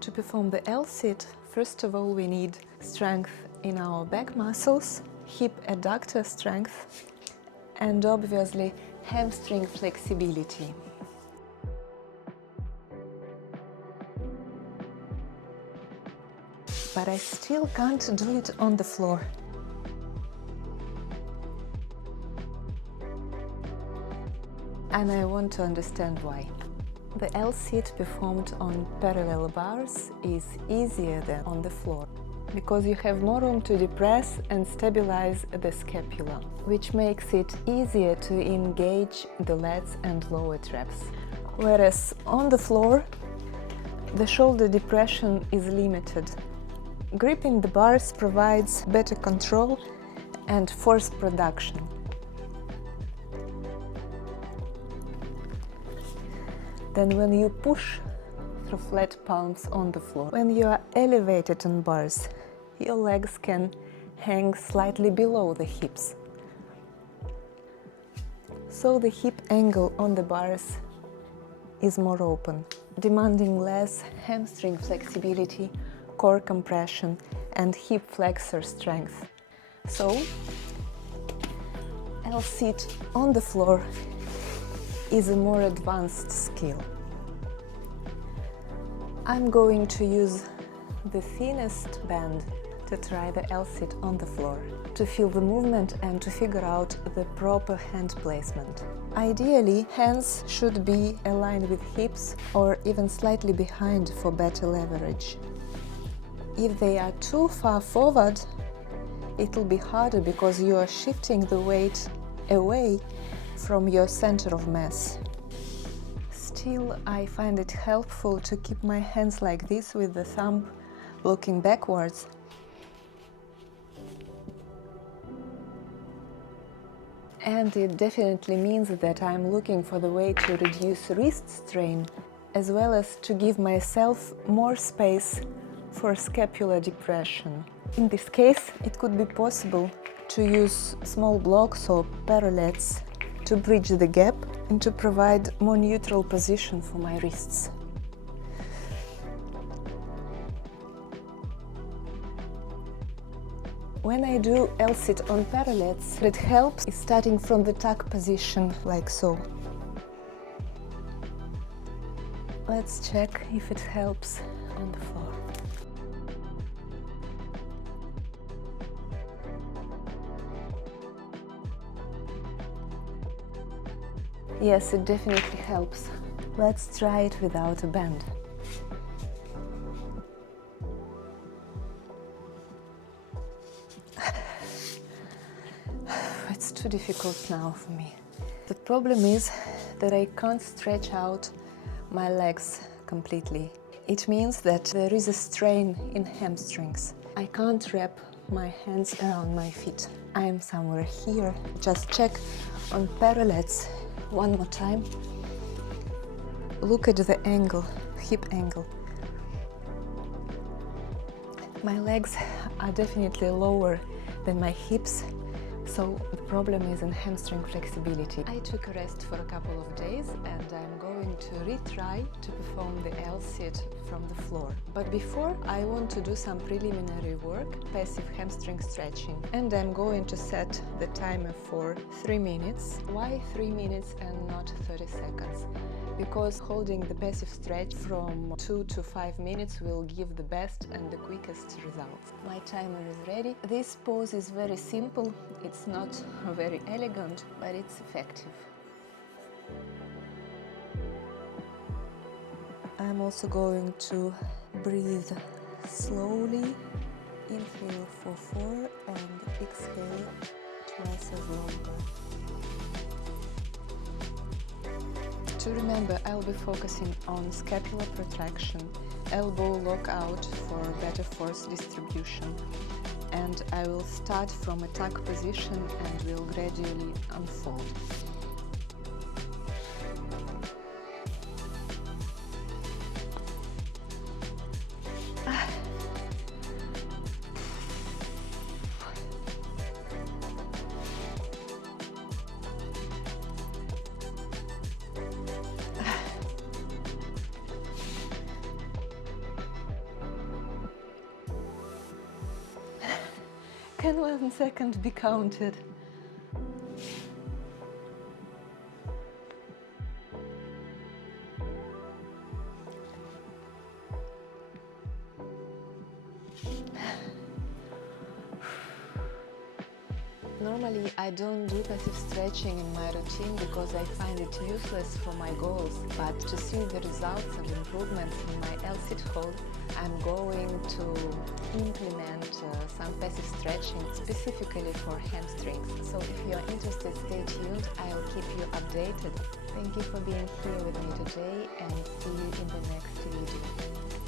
To perform the L-sit, first of all we need strength in our back muscles, hip adductor strength, and obviously hamstring flexibility. But I still can't do it on the floor. And I want to understand why. The L-sit performed on parallel bars is easier than on the floor, because you have more room to depress and stabilize the scapula, which makes it easier to engage the lats and lower traps. Whereas on the floor, the shoulder depression is limited. Gripping the bars provides better control and force production. Than when you push through flat palms on the floor. When you are elevated on bars, your legs can hang slightly below the hips. So the hip angle on the bars is more open, demanding less hamstring flexibility, core compression, and hip flexor strength. So, L-sit on the floor is a more advanced skill. I'm going to use the thinnest band to try the L-sit on the floor, to feel the movement and to figure out the proper hand placement. Ideally, hands should be aligned with hips or even slightly behind for better leverage. If they are too far forward, it will be harder because you are shifting the weight away from your center of mass. Still, I find it helpful to keep my hands like this with the thumb looking backwards. And it definitely means that I'm looking for the way to reduce wrist strain, as well as to give myself more space for scapular depression. In this case, it could be possible to use small blocks or parallettes to bridge the gap and to provide more neutral position for my wrists. When I do L-sit on parallettes, it helps starting from the tuck position, like so. Let's check if it helps on the floor. Yes, it definitely helps. Let's try it without a band. It's too difficult now for me. The problem is that I can't stretch out my legs completely. It means that there is a strain in hamstrings. I can't wrap my hands around my feet. I am somewhere here. Just check on parallettes one more time. Look at the angle, hip angle. My legs are definitely lower than my hips, so the problem is in hamstring flexibility. I took a rest for a couple of days and I'm going to retry to perform the L-sit from the floor. But before, I want to do some preliminary work, passive hamstring stretching. And I'm going to set the timer for 3 minutes. Why 3 minutes and not 30 seconds? Because holding the passive stretch from 2 to 5 minutes will give the best and the quickest results. My timer is ready. This pose is very simple. It's not very elegant, but it's effective. I'm also going to breathe slowly. Inhale for 4 and exhale twice as longer. To remember, I'll be focusing on scapular protraction, elbow lockout for better force distribution, and I will start from a tuck position and will gradually unfold. Can 1 second be counted? Normally, I don't do passive stretching in my routine because I find it useless for my goals, but to see the results and improvements in my L-sit hold, I'm going to implement some passive stretching specifically for hamstrings. So if you're interested, stay tuned, I'll keep you updated. Thank you for being here with me today and see you in the next video.